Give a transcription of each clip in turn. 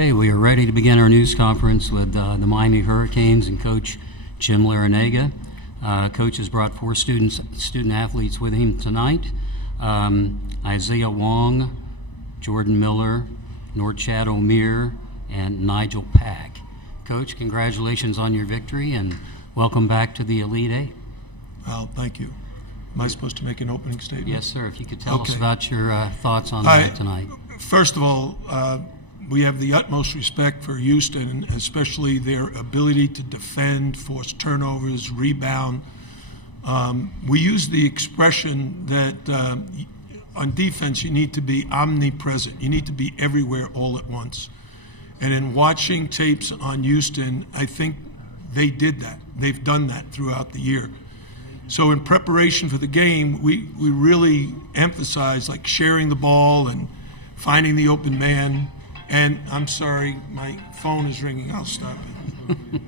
Okay, we are ready to begin our news conference with the Miami Hurricanes and Coach Jim Larrañaga. Coach has brought 4 student athletes with him tonight. Isaiah Wong, Jordan Miller, Norchad Omier, and Nijel Pack. Coach, congratulations on your victory and welcome back to the Elite Eight. Well, thank you. Am I supposed to make an opening statement? Yes, sir. If you could tell us about your thoughts on that tonight. First of all, we have the utmost respect for Houston, especially their ability to defend, force turnovers, rebound. We use the expression that on defense you need to be omnipresent. You need to be everywhere all at once. And in watching tapes on Houston, I think they did that. They've done that throughout the year. So in preparation for the game, we really emphasize like sharing the ball and finding the open man. And I'm sorry, my phone is ringing. I'll stop it.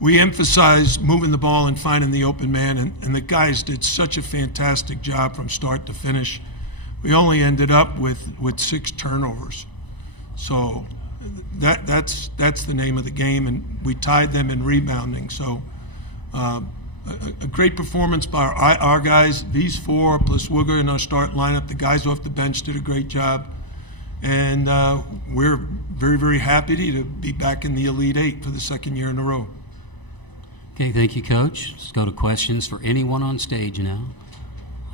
We emphasize moving the ball and finding the open man, and the guys did such a fantastic job from start to finish. We only ended up with 6 turnovers. So that's the name of the game, and we tied them in rebounding. So a great performance by our guys. These 4 plus Wooger in our start lineup. The guys off the bench did a great job. And we're very, very happy to be back in the Elite Eight for the 2nd year in a row. Okay, thank you, Coach. Let's go to questions for anyone on stage now.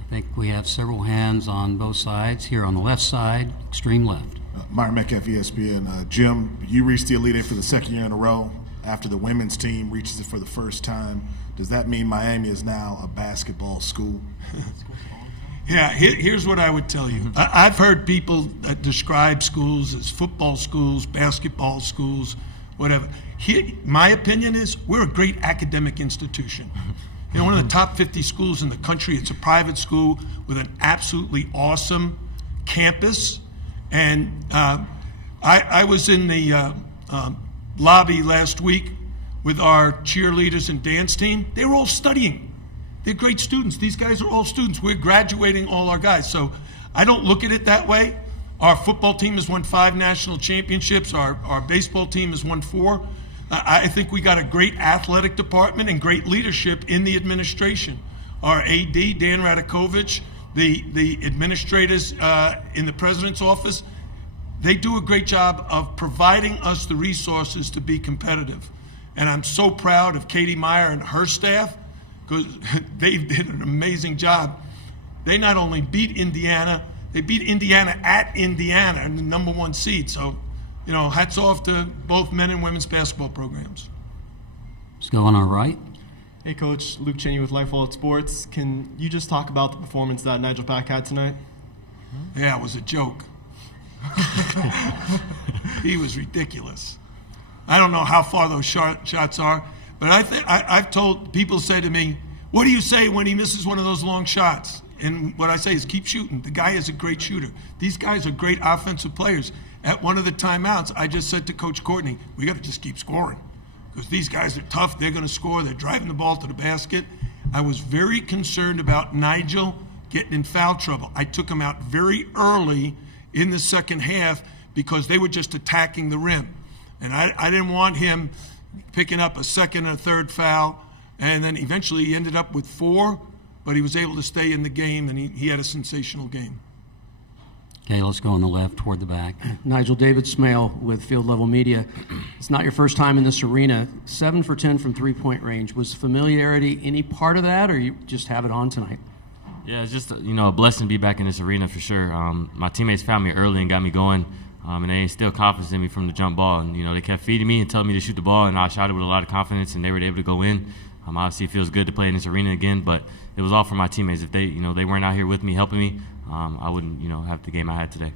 I think we have several hands on both sides. Here on the left side, extreme left. Myron Metcalf, ESPN. Jim, you reached the Elite Eight for the 2nd year in a row. After the women's team reaches it for the first time, does that mean Miami is now a basketball school? Yeah, here's what I would tell you. I've heard people describe schools as football schools, basketball schools, whatever. My opinion is we're a great academic institution. You know, one of the top 50 schools in the country. It's a private school with an absolutely awesome campus. And I was in the lobby last week with our cheerleaders and dance team. They were all studying. They're great students. These guys are all students. We're graduating all our guys. So I don't look at it that way. Our football team has won 5 national championships. Our baseball team has won 4. I think we got a great athletic department and great leadership in the administration. Our AD, Dan Radakovich, the administrators in the president's office, they do a great job of providing us the resources to be competitive. And I'm so proud of Katie Meyer and her staff because they did an amazing job. They not only beat Indiana, they beat Indiana at Indiana and the #1 seed. So, you know, hats off to both men and women's basketball programs. Let's go on our right. Hey, Coach. Luke Cheney with Lifehold Sports. Can you just talk about the performance that Nijel Pack had tonight? Yeah, it was a joke. He was ridiculous. I don't know how far those shots are, but I've told people say to me, what do you say when he misses one of those long shots? And what I say is keep shooting. The guy is a great shooter. These guys are great offensive players. At one of the timeouts, I just said to Coach Courtney, we got to just keep scoring because these guys are tough. They're going to score. They're driving the ball to the basket. I was very concerned about Nijel getting in foul trouble. I took him out very early in the second half because they were just attacking the rim. And I didn't want him picking up a second and a third foul. And then eventually he ended up with 4, but he was able to stay in the game, and he had a sensational game. Okay, let's go on the left toward the back. Nigel, David Smale with Field Level Media. It's not your first time in this arena. 7 for 10 from three-point range. Was familiarity any part of that, or you just have it on tonight? Yeah, it's just a blessing to be back in this arena for sure. My teammates found me early and got me going, and they instilled confidence in me from the jump ball. And they kept feeding me and telling me to shoot the ball, and I shot it with a lot of confidence, and they were able to go in. Obviously, it feels good to play in this arena again, but it was all for my teammates. If they weren't out here with me helping me, I wouldn't have the game I had today.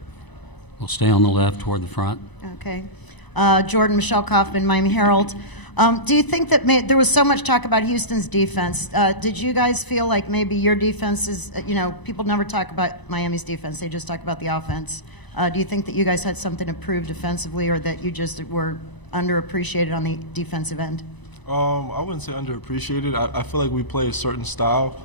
We'll stay on the left toward the front. Okay. Jordan, Michelle Kaufman, Miami Herald. Do you think that there was so much talk about Houston's defense? Did you guys feel like maybe your defense is, people never talk about Miami's defense. They just talk about the offense. Do you think that you guys had something to prove defensively or that you just were underappreciated on the defensive end? I wouldn't say underappreciated. I feel like we play a certain style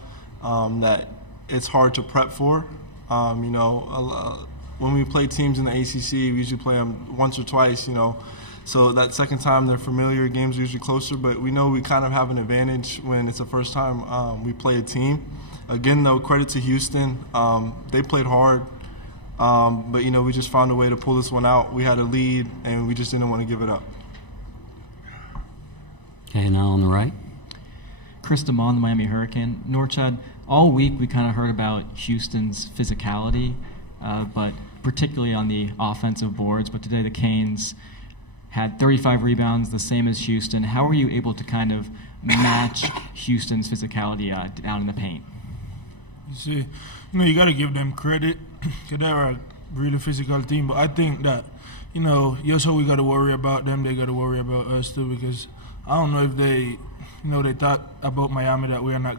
that it's hard to prep for. When we play teams in the ACC, we usually play them once or twice, So that second time they're familiar, games are usually closer, but we know we kind of have an advantage when it's the first time we play a team. Again, though, credit to Houston. They played hard, but, we just found a way to pull this one out. We had a lead, and we just didn't want to give it up. Okay, now on the right. Chris DeMond, the Miami Hurricane. Norchad, all week we kind of heard about Houston's physicality, but particularly on the offensive boards. But today the Canes had 35 rebounds, the same as Houston. How were you able to kind of match Houston's physicality down in the paint? You see, you got to give them credit because they're a really physical team. But I think that, yes, we got to worry about them. They got to worry about us too, because I don't know if they, they thought about Miami that we are not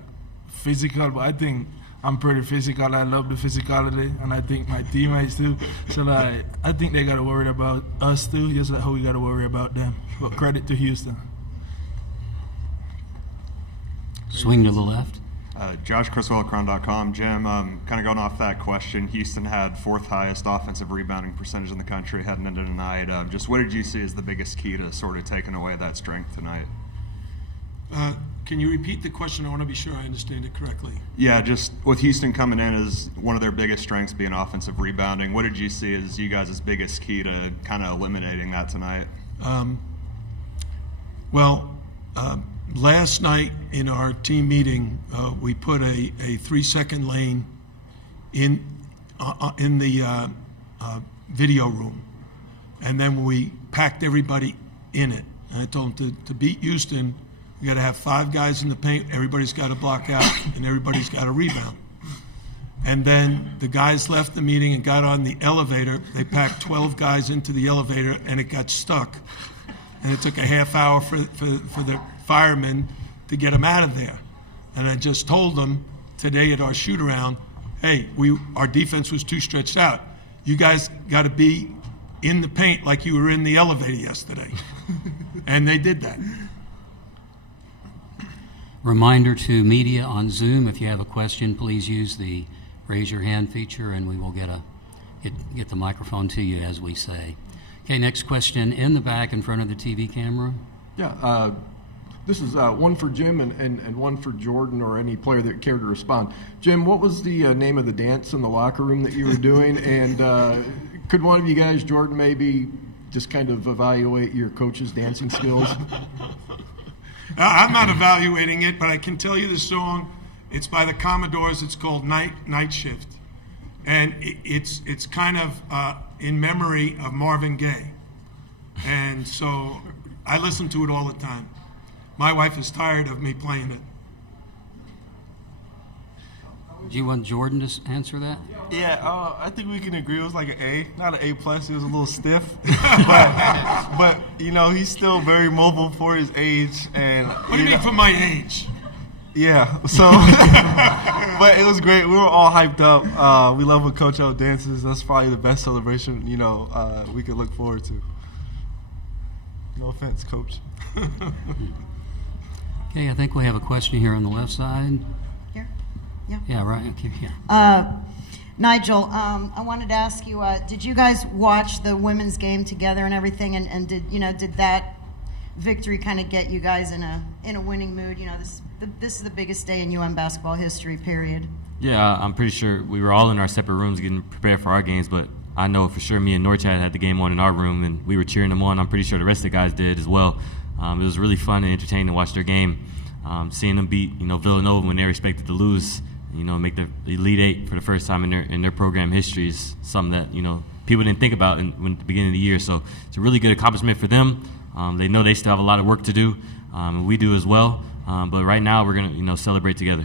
physical, but I think I'm pretty physical. I love the physicality, and I think my teammates too. So I think they got to worry about us too, just like how we got to worry about them. But credit to Houston. Swing to the left. Josh ChriswellCrown.com. Jim, kind of going off that question, Houston had 4th highest offensive rebounding percentage in the country heading into tonight. Just what did you see as the biggest key to sort of taking away that strength tonight? Can you repeat the question? I want to be sure I understand it correctly. Yeah, just with Houston coming in as one of their biggest strengths being offensive rebounding, what did you see as you guys' biggest key to kind of eliminating that tonight? Last night in our team meeting, we put a 3-second lane in the video room, and then we packed everybody in it. And I told them to beat Houston, you got to have 5 guys in the paint, everybody's got to block out, and everybody's got to rebound. And then the guys left the meeting and got on the elevator. They packed 12 guys into the elevator, and it got stuck. And it took a half hour for the firemen to get them out of there. And I just told them today at our shoot-around, hey, our defense was too stretched out. You guys got to be in the paint like you were in the elevator yesterday. And they did that. Reminder to media on Zoom, if you have a question, please use the raise your hand feature, and we will get the microphone to you as we say. Okay, next question in the back in front of the TV camera. Yeah, this is one for Jim and one for Jordan or any player that cared to respond. Jim, what was the name of the dance in the locker room that you were doing? And could one of you guys, Jordan, maybe just kind of evaluate your coach's dancing skills? I'm not evaluating it, but I can tell you the song. It's by the Commodores. It's called Night Shift. And it's kind of in memory of Marvin Gaye. And so I listen to it all the time. My wife is tired of me playing it. Do you want Jordan to answer that? Yeah, I think we can agree. It was like an A, not an A+. It was a little stiff, but he's still very mobile for his age. And what do you mean for my age? Yeah, so but it was great. We were all hyped up. We love when Coach O dances. That's probably the best celebration we could look forward to. No offense, Coach. Okay, I think we have a question here on the left side. Here? Yeah. Yeah, right. Okay, yeah. Nigel, I wanted to ask you, did you guys watch the women's game together and everything? And did that victory kind of get you guys in a winning mood? This is the biggest day in UM basketball history, period. Yeah, I'm pretty sure we were all in our separate rooms getting prepared for our games, but I know for sure me and Norchad had the game on in our room, and we were cheering them on. I'm pretty sure the rest of the guys did as well. It was really fun and entertaining to watch their game. Seeing them beat Villanova when they were expected to lose, make the Elite Eight for the first time in their program history is something that people didn't think about at the beginning of the year. So it's a really good accomplishment for them. They know they still have a lot of work to do, and we do as well. But right now we're gonna celebrate together.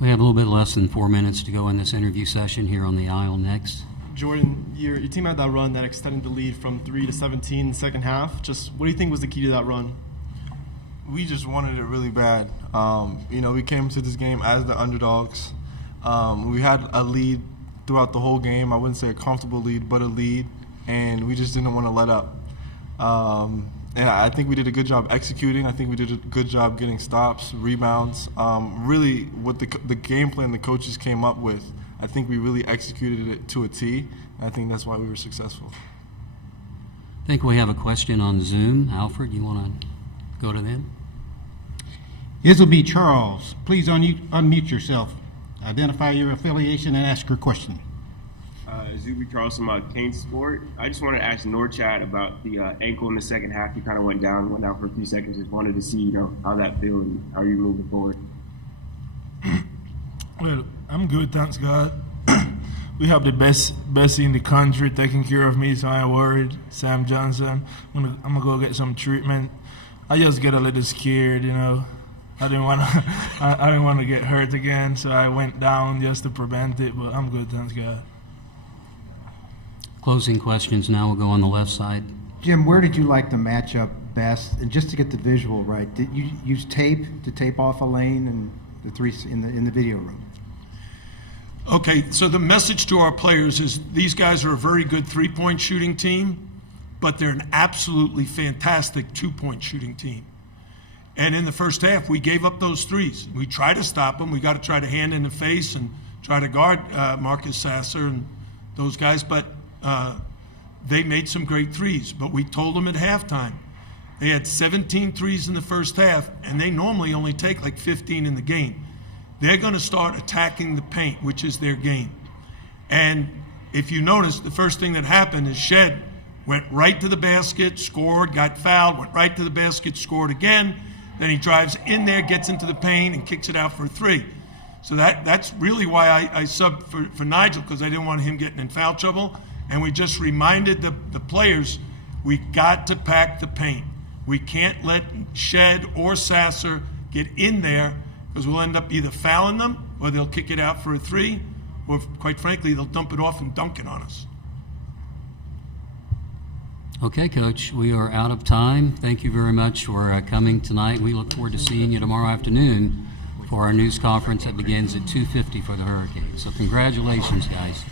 We have a little bit less than 4 minutes to go in this interview session here on the aisle next. Jordan, your team had that run that extended the lead from 3 to 17 in the second half. Just what do you think was the key to that run? We just wanted it really bad. We came to this game as the underdogs. We had a lead throughout the whole game. I wouldn't say a comfortable lead, but a lead, and we just didn't want to let up. And I think we did a good job executing. I think we did a good job getting stops, rebounds. Really, what the game plan the coaches came up with I think we really executed it to a T. I think that's why we were successful. I think we have a question on Zoom. Alfred, you want to go to them? This will be Charles. Please unmute yourself. Identify your affiliation and ask your question. Zuby Carlson, Kane Sport. I just wanted to ask Norchad about the ankle in the second half. You kind of went down for a few seconds. Just wanted to see, how that feel and how you're moving forward. Well, I'm good, thanks God. We have the best in the country taking care of me, so I ain't worried. Sam Johnson, I'm gonna go get some treatment. I just get a little scared, I didn't want to get hurt again, so I went down just to prevent it. But I'm good, thanks God. Closing questions now will go on the left side. Jim, where did you like the matchup best? And just to get the visual right, did you use tape to tape off a lane and the three in the video room? Okay, so the message to our players is these guys are a very good three-point shooting team, but they're an absolutely fantastic two-point shooting team. And in the first half, we gave up those threes. We tried to stop them. We got to try to hand in the face and try to guard Marcus Sasser and those guys, but they made some great threes. But we told them at halftime, they had 17 threes in the first half, and they normally only take like 15 in the game. They're going to start attacking the paint, which is their game. And if you notice, the first thing that happened is Shed went right to the basket, scored, got fouled, went right to the basket, scored again. Then he drives in there, gets into the paint, and kicks it out for a three. So that's really why I subbed for Nijel, because I didn't want him getting in foul trouble. And we just reminded the players, we got to pack the paint. We can't let Shed or Sasser get in there, because we'll end up either fouling them or they'll kick it out for a three, or quite frankly, they'll dump it off and dunk it on us. Okay, Coach, we are out of time. Thank you very much for coming tonight. We look forward to seeing you tomorrow afternoon for our news conference that begins at 2:50 for the Hurricanes. So congratulations, guys.